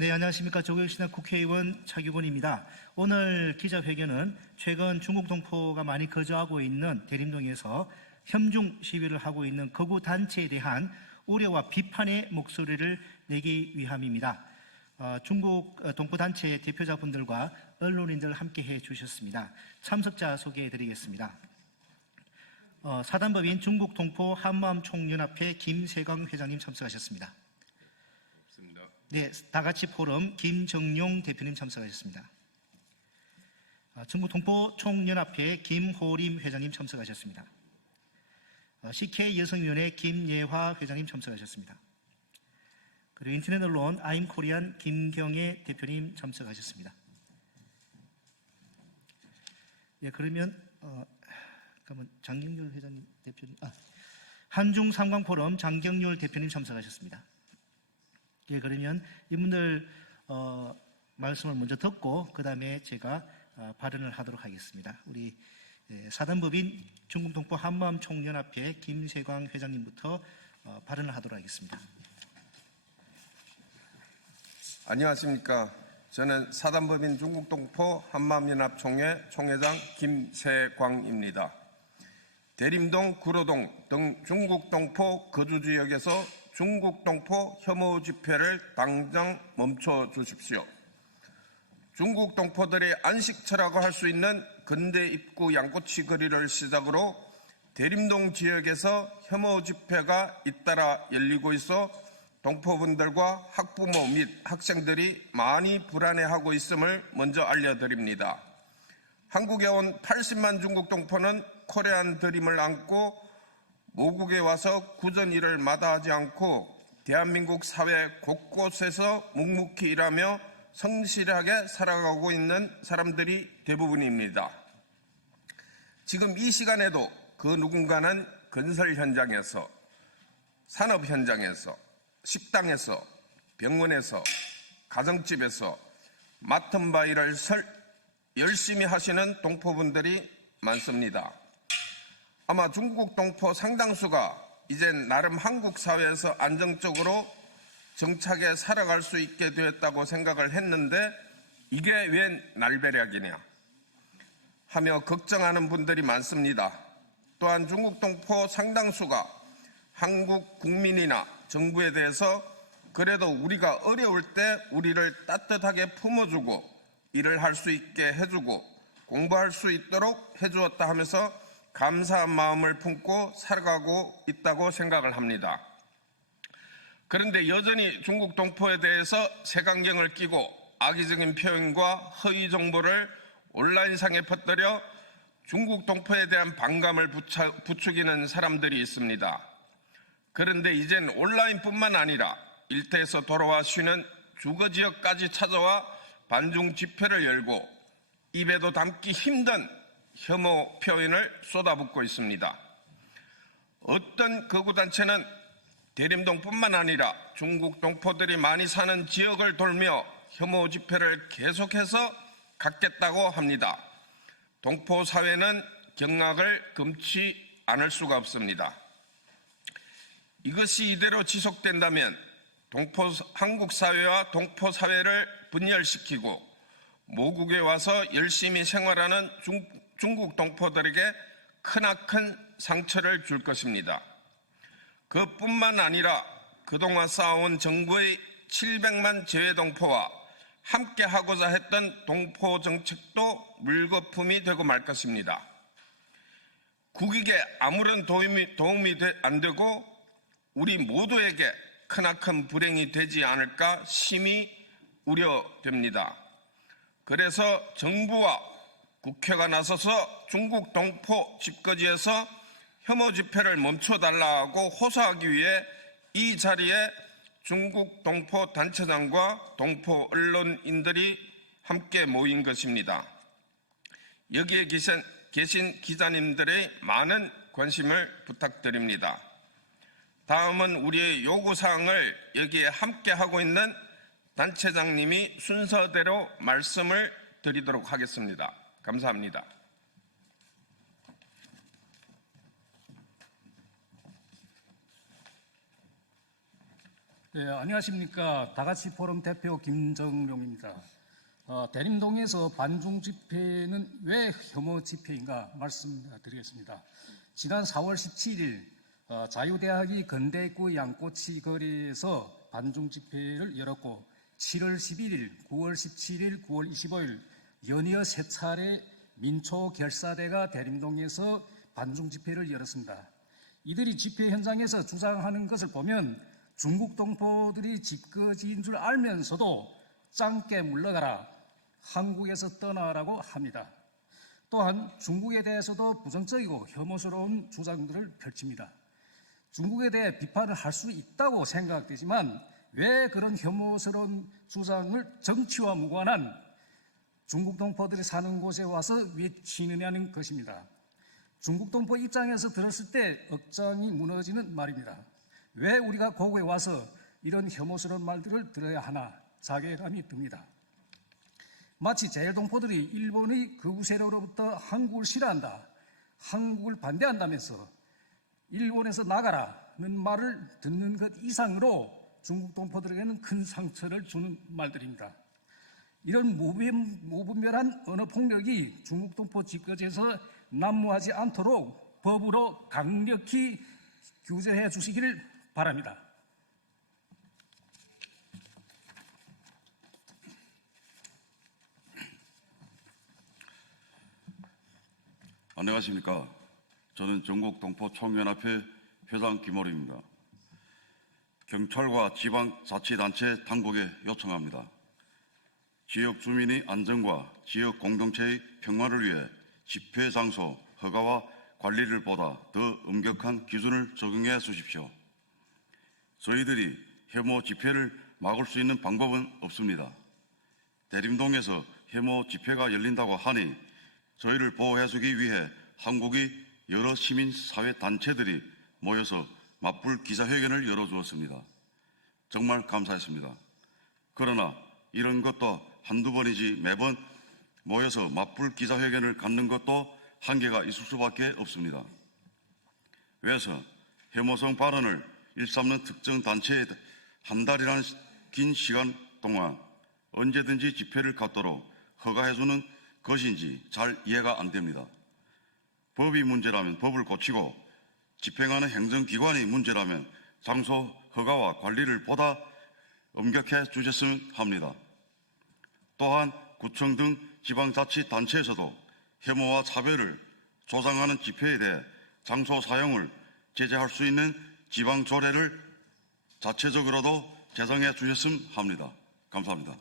네, 안녕하십니까. 조국혁신당 국회의원 차규근입니다. 오늘 기자회견은 최근 중국 동포가 많이 거주하고 있는 대림동에서 협중 시위를 하고 있는 거구 단체에 대한 우려와 비판의 목소리를 내기 위함입니다. 중국 동포 단체 대표자분들과 언론인들 함께해 주셨습니다. 참석자 소개해 드리겠습니다. 사단법인 중국 동포 한마음총연합회 김세광 회장님 참석하셨습니다. 네, 다같이 포럼 김정용 대표님 참석하셨습니다. 중국 동포 총연합회 김호림 회장님 참석하셨습니다. CK 여성위원회 김예화 회장님 참석하셨습니다. 그리고 인터넷 언론 아임코리안 김경애 대표님 참석하셨습니다. 예, 그러면 장경률 회장님 대표님, 한중삼광포럼 장경률 대표님 참석하셨습니다. 예, 그러면 이분들 말씀을 먼저 듣고 그 다음에 제가 발언을 하도록 하겠습니다. 우리 사단법인 중국동포 한마음총연합회 김세광 회장님부터 발언을 하도록 하겠습니다. 안녕하십니까. 저는 사단법인 중국동포 한마음연합총회 총회장 김세광입니다. 대림동, 구로동 등 중국동포 거주지역에서 중국동포 혐오 집회를 당장 멈춰 주십시오. 중국동포들의 안식처라고 할 수 있는 근대 입구 양꼬치 거리를 시작으로 대림동 지역에서 혐오 집회가 잇따라 열리고 있어 동포분들과 학부모 및 학생들이 많이 불안해하고 있음을 먼저 알려드립니다. 한국에 온 80만 중국동포는 코레안 드림을 안고 모국에 와서 굳은 일을 마다하지 않고 대한민국 사회 곳곳에서 묵묵히 일하며 성실하게 살아가고 있는 사람들이 대부분입니다. 지금 이 시간에도 그 누군가는 건설 현장에서, 산업 현장에서, 식당에서, 병원에서, 가정집에서 맡은 바 일을 열심히 하시는 동포분들이 많습니다. 아마 중국 동포 상당수가 이젠 나름 한국 사회에서 안정적으로 정착해 살아갈 수 있게 되었다고 생각을 했는데 이게 웬 날벼락이냐 하며 걱정하는 분들이 많습니다. 또한 중국 동포 상당수가 한국 국민이나 정부에 대해서 그래도 우리가 어려울 때 우리를 따뜻하게 품어주고 일을 할 수 있게 해주고 공부할 수 있도록 해주었다 하면서 감사한 마음을 품고 살아가고 있다고 생각을 합니다. 그런데 여전히 중국 동포에 대해서 색안경을 끼고 악의적인 표현과 허위 정보를 온라인상에 퍼뜨려 중국 동포에 대한 반감을 부추기는 사람들이 있습니다. 그런데 이젠 온라인뿐만 아니라 일터에서 돌아와 쉬는 주거지역까지 찾아와 반중 집회를 열고 입에도 담기 힘든 혐오 표현을 쏟아붓고 있습니다. 어떤 거구단체는 대림동뿐만 아니라 중국 동포들이 많이 사는 지역을 돌며 혐오 집회를 계속해서 갖겠다고 합니다. 동포 사회는 경악을 금치 않을 수가 없습니다. 이것이 이대로 지속된다면 한국 사회와 동포 사회를 분열시키고 모국에 와서 열심히 생활하는 중국 동포들에게 크나큰 상처를 줄 것입니다. 그뿐만 아니라 그동안 쌓아온 정부의 700만 재외동포와 함께하고자 했던 동포 정책도 물거품이 되고 말 것입니다. 국익에 아무런 도움이 안 되고 우리 모두에게 크나큰 불행이 되지 않을까 심히 우려됩니다. 그래서 정부와 국회가 나서서 중국 동포 집거지에서 혐오 집회를 멈춰달라고 호소하기 위해 이 자리에 중국 동포 단체장과 동포 언론인들이 함께 모인 것입니다. 여기에 계신 기자님들의 많은 관심을 부탁드립니다. 다음은 우리의 요구사항을 여기에 함께 하고 있는 단체장님이 순서대로 말씀을 드리도록 하겠습니다. 감사합니다. 네, 안녕하십니까. 다같이 포럼 대표 김정룡입니다. 대림동에서 반중 집회는 왜 혐오 집회인가 말씀드리겠습니다. 지난 4월 17일 자유대학이 건대입구 양꼬치 거리에서 반중 집회를 열었고 7월 11일, 9월 17일, 9월 25일 연이어 세 차례 민초 결사대가 대림동에서 반중 집회를 열었습니다. 이들이 집회 현장에서 주장하는 것을 보면 중국 동포들이 집거지인 줄 알면서도 짱깨 물러가라, 한국에서 떠나라고 합니다. 또한 중국에 대해서도 부정적이고 혐오스러운 주장들을 펼칩니다. 중국에 대해 비판을 할 수 있다고 생각되지만 왜 그런 혐오스러운 주장을 정치와 무관한 중국 동포들이 사는 곳에 와서 외치느냐는 것입니다. 중국 동포 입장에서 들었을 때 억장이 무너지는 말입니다. 왜 우리가 고국에 와서 이런 혐오스러운 말들을 들어야 하나 자괴감이 듭니다. 마치 제일동포들이 일본의 극우 세력으로부터 한국을 싫어한다, 한국을 반대한다면서 일본에서 나가라는 말을 듣는 것 이상으로 중국 동포들에게는 큰 상처를 주는 말들입니다. 이런 무분별한 언어 폭력이 중국 동포 집거지에서 난무하지 않도록 법으로 강력히 규제해 주시기를 바랍니다. 안녕하십니까. 저는 전국동포총연합회 회장 김호리입니다. 경찰과 지방자치단체 당국에 요청합니다. 지역 주민의 안전과 지역 공동체의 평화를 위해 집회 장소 허가와 관리를 보다 더 엄격한 기준을 적용해 주십시오. 저희들이 혐오 집회를 막을 수 있는 방법은 없습니다. 대림동에서 혐오 집회가 열린다고 하니 저희를 보호해주기 위해 한국의 여러 시민사회 단체들이 모여서 맞불 기자회견을 열어주었습니다. 정말 감사했습니다. 그러나 이런 것도 한두 번이지 매번 모여서 맞불 기자회견을 갖는 것도 한계가 있을 수밖에 없습니다. 왜서 혐오성 발언을 일삼는 특정 단체에 한 달이라는 긴 시간 동안 언제든지 집회를 갖도록 허가해주는 것인지 잘 이해가 안 됩니다. 법이 문제라면 법을 고치고 집행하는 행정기관이 문제라면 장소 허가와 관리를 보다 엄격해 주셨으면 합니다. 또한 구청 등 지방자치단체에서도 혐오와 차별을 조장하는 집회에 대해 장소 사용을 제재할 수 있는 지방조례를 자체적으로도 제정해 주셨으면 합니다. 감사합니다.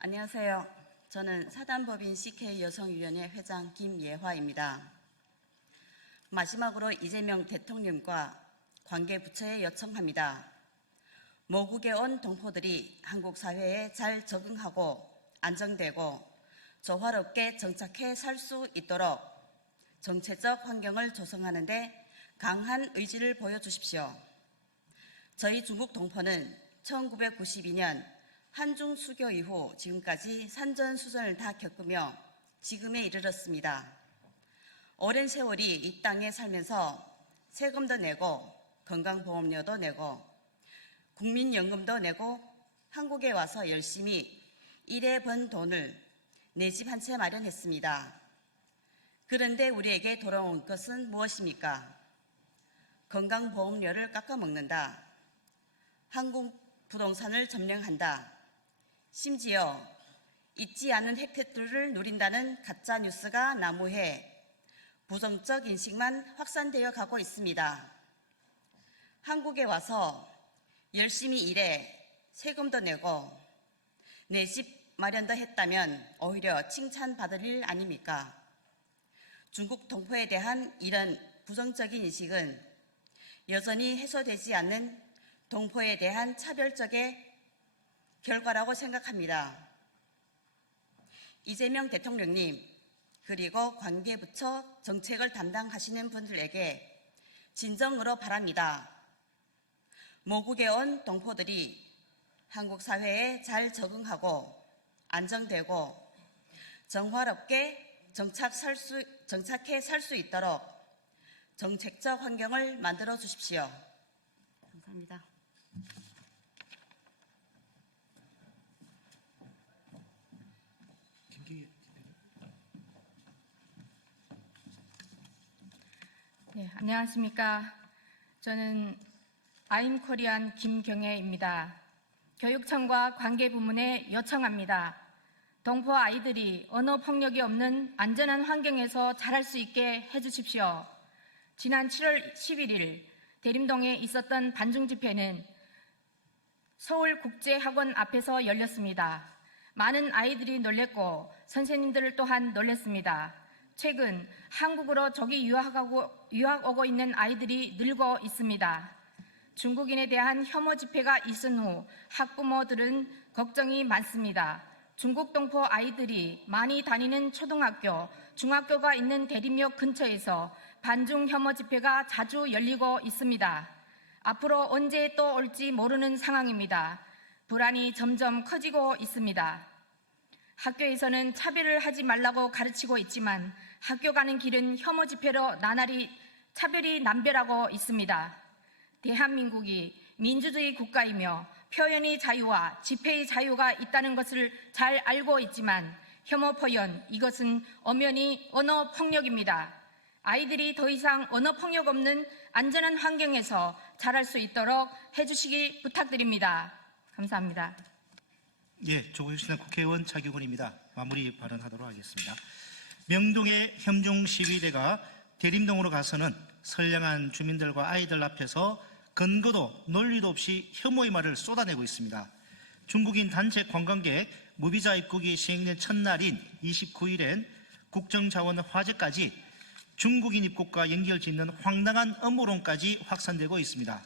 안녕하세요. 저는 사단법인 CK 여성위원회 회장 김예화입니다. 마지막으로 이재명 대통령과 관계부처에 요청합니다. 모국에 온 동포들이 한국 사회에 잘 적응하고 안정되고 조화롭게 정착해 살 수 있도록 정체적 환경을 조성하는 데 강한 의지를 보여주십시오. 저희 중국 동포는 1992년 한중 수교 이후 지금까지 산전수전을 다 겪으며 지금에 이르렀습니다. 오랜 세월이 이 땅에 살면서 세금도 내고 건강보험료도 내고 국민연금도 내고 한국에 와서 열심히 일해 번 돈을 내 집 한 채 마련했습니다. 그런데 우리에게 돌아온 것은 무엇입니까? 건강보험료를 깎아먹는다. 한국 부동산을 점령한다. 심지어 있지 않은 혜택들을 누린다는 가짜 뉴스가 난무해 부정적 인식만 확산되어 가고 있습니다. 한국에 와서 열심히 일해 세금도 내고 내 집 마련도 했다면 오히려 칭찬받을 일 아닙니까? 중국 동포에 대한 이런 부정적인 인식은 여전히 해소되지 않는 동포에 대한 차별적의 결과라고 생각합니다. 이재명 대통령님 그리고 관계부처 정책을 담당하시는 분들에게 진정으로 바랍니다. 모국에 온 동포들이 한국 사회에 잘 적응하고 안정되고 정화롭게 정착해 살 수 있도록 정책적 환경을 만들어 주십시오. 감사합니다. 네, 안녕하십니까. 저는 아임코리안 김경애입니다. 교육청과 관계부문에 요청합니다. 동포 아이들이 언어 폭력이 없는 안전한 환경에서 자랄 수 있게 해주십시오. 지난 7월 11일 대림동에 있었던 반중 집회는 서울국제학원 앞에서 열렸습니다. 많은 아이들이 놀랬고 선생님들 또한 놀랐습니다. 최근 한국으로 조기 유학 오고 있는 아이들이 늘고 있습니다. 중국인에 대한 혐오 집회가 있은 후 학부모들은 걱정이 많습니다. 중국 동포 아이들이 많이 다니는 초등학교, 중학교가 있는 대림역 근처에서 반중 혐오 집회가 자주 열리고 있습니다. 앞으로 언제 또 올지 모르는 상황입니다. 불안이 점점 커지고 있습니다. 학교에서는 차별을 하지 말라고 가르치고 있지만 학교 가는 길은 혐오 집회로 나날이 차별이 남별하고 있습니다. 대한민국이 민주주의 국가이며 표현의 자유와 집회의 자유가 있다는 것을 잘 알고 있지만 혐오 표현, 이것은 엄연히 언어 폭력입니다. 아이들이 더 이상 언어 폭력 없는 안전한 환경에서 자랄 수 있도록 해주시기 부탁드립니다. 감사합니다. 예, 조국신당 국회의원 차기곤입니다. 마무리 발언하도록 하겠습니다. 명동의 혐중 시위대가 대림동으로 가서는 선량한 주민들과 아이들 앞에서 근거도 논리도 없이 혐오의 말을 쏟아내고 있습니다. 중국인 단체 관광객 무비자 입국이 시행된 첫날인 29일엔 국정자원 화제까지 중국인 입국과 연결짓는 황당한 음모론까지 확산되고 있습니다.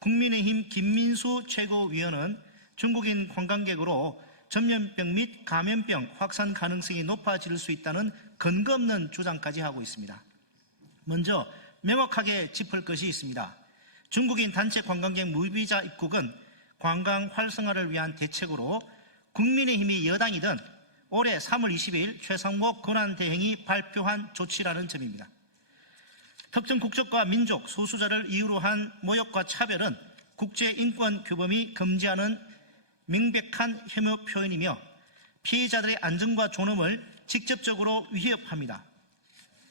국민의힘 김민수 최고위원은 중국인 관광객으로 전염병 및 감염병 확산 가능성이 높아질 수 있다는 근거 없는 주장까지 하고 있습니다. 먼저 명확하게 짚을 것이 있습니다. 중국인 단체 관광객 무비자 입국은 관광 활성화를 위한 대책으로 국민의힘이 여당이든 올해 3월 20일 최상목 권한대행이 발표한 조치라는 점입니다. 특정 국적과 민족, 소수자를 이유로 한 모욕과 차별은 국제인권규범이 금지하는 명백한 혐오 표현이며 피해자들의 안전과 존엄을 직접적으로 위협합니다.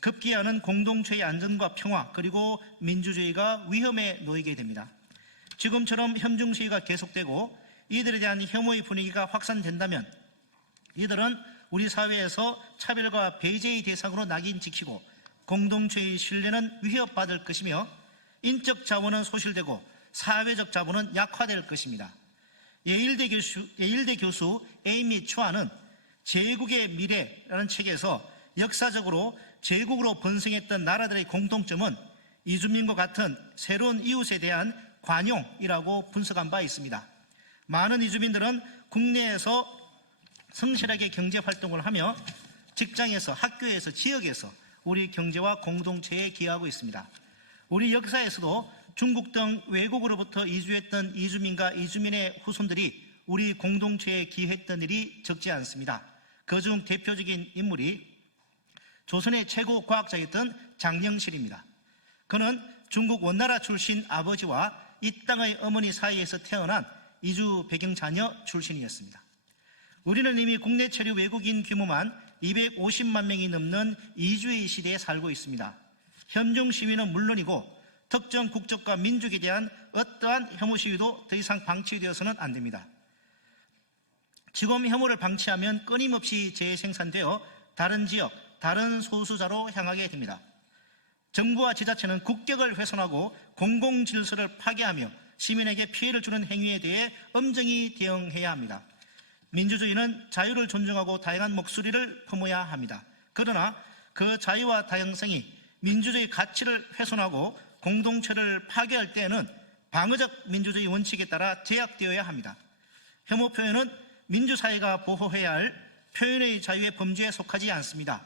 급기야는 공동체의 안전과 평화 그리고 민주주의가 위험에 놓이게 됩니다. 지금처럼 혐중 시위가 계속되고 이들에 대한 혐오의 분위기가 확산된다면 이들은 우리 사회에서 차별과 배제의 대상으로 낙인 찍히고 공동체의 신뢰는 위협받을 것이며 인적 자원은 소실되고 사회적 자본은 약화될 것입니다. 예일대 교수 에이미 추아는 제국의 미래라는 책에서 역사적으로 제국으로 번성했던 나라들의 공통점은 이주민과 같은 새로운 이웃에 대한 관용이라고 분석한 바 있습니다. 많은 이주민들은 국내에서 성실하게 경제활동을 하며 직장에서, 학교에서, 지역에서 우리 경제와 공동체에 기여하고 있습니다. 우리 역사에서도 중국 등 외국으로부터 이주했던 이주민과 이주민의 후손들이 우리 공동체에 기여했던 일이 적지 않습니다. 그중 대표적인 인물이 조선의 최고 과학자였던 장영실입니다. 그는 중국 원나라 출신 아버지와 이 땅의 어머니 사이에서 태어난 이주 배경 자녀 출신이었습니다. 우리는 이미 국내 체류 외국인 규모만 250만 명이 넘는 이주의 시대에 살고 있습니다. 혐중 시위는 물론이고 특정 국적과 민족에 대한 어떠한 혐오 시위도 더 이상 방치되어서는 안 됩니다. 지금 혐오를 방치하면 끊임없이 재생산되어 다른 지역, 다른 소수자로 향하게 됩니다. 정부와 지자체는 국격을 훼손하고 공공질서를 파괴하며 시민에게 피해를 주는 행위에 대해 엄정히 대응해야 합니다. 민주주의는 자유를 존중하고 다양한 목소리를 품어야 합니다. 그러나 그 자유와 다양성이 민주주의 가치를 훼손하고 공동체를 파괴할 때에는 방어적 민주주의 원칙에 따라 제약되어야 합니다. 혐오 표현은 민주사회가 보호해야 할 표현의 자유의 범주에 속하지 않습니다.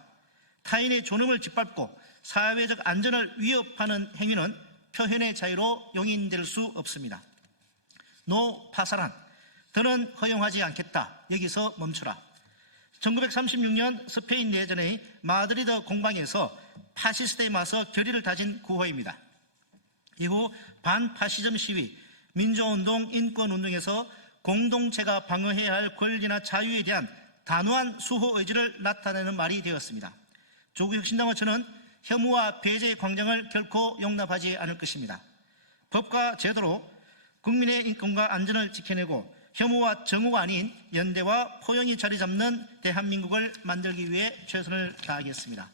타인의 존엄을 짓밟고 사회적 안전을 위협하는 행위는 표현의 자유로 용인될 수 없습니다. 노 파살한, 더는 허용하지 않겠다. 여기서 멈춰라. 1936년 스페인 내전의 마드리드 공방에서 파시스트에 맞서 결의를 다진 구호입니다. 이후 반파시즘 시위, 민주운동, 인권운동에서 공동체가 방어해야 할 권리나 자유에 대한 단호한 수호 의지를 나타내는 말이 되었습니다. 조국혁신당은 저는 혐오와 배제의 광장을 결코 용납하지 않을 것입니다. 법과 제도로 국민의 인권과 안전을 지켜내고 혐오와 정오가 아닌 연대와 포용이 자리 잡는 대한민국을 만들기 위해 최선을 다하겠습니다.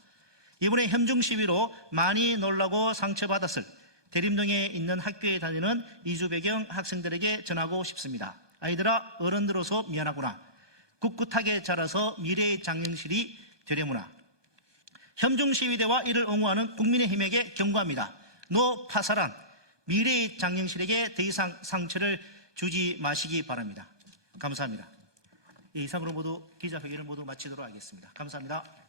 이번에 현중 시위로 많이 놀라고 상처받았을 대림동에 있는 학교에 다니는 이주 배경 학생들에게 전하고 싶습니다. 아이들아, 어른들로서 미안하구나. 꿋꿋하게 자라서 미래의 장영실이 되려무나. 현중 시위대와 이를 옹호하는 국민의힘에게 경고합니다. 노 파살한 미래의 장영실에게 더 이상 상처를 주지 마시기 바랍니다. 감사합니다. 이상으로 모두 기자회견을 모두 마치도록 하겠습니다. 감사합니다.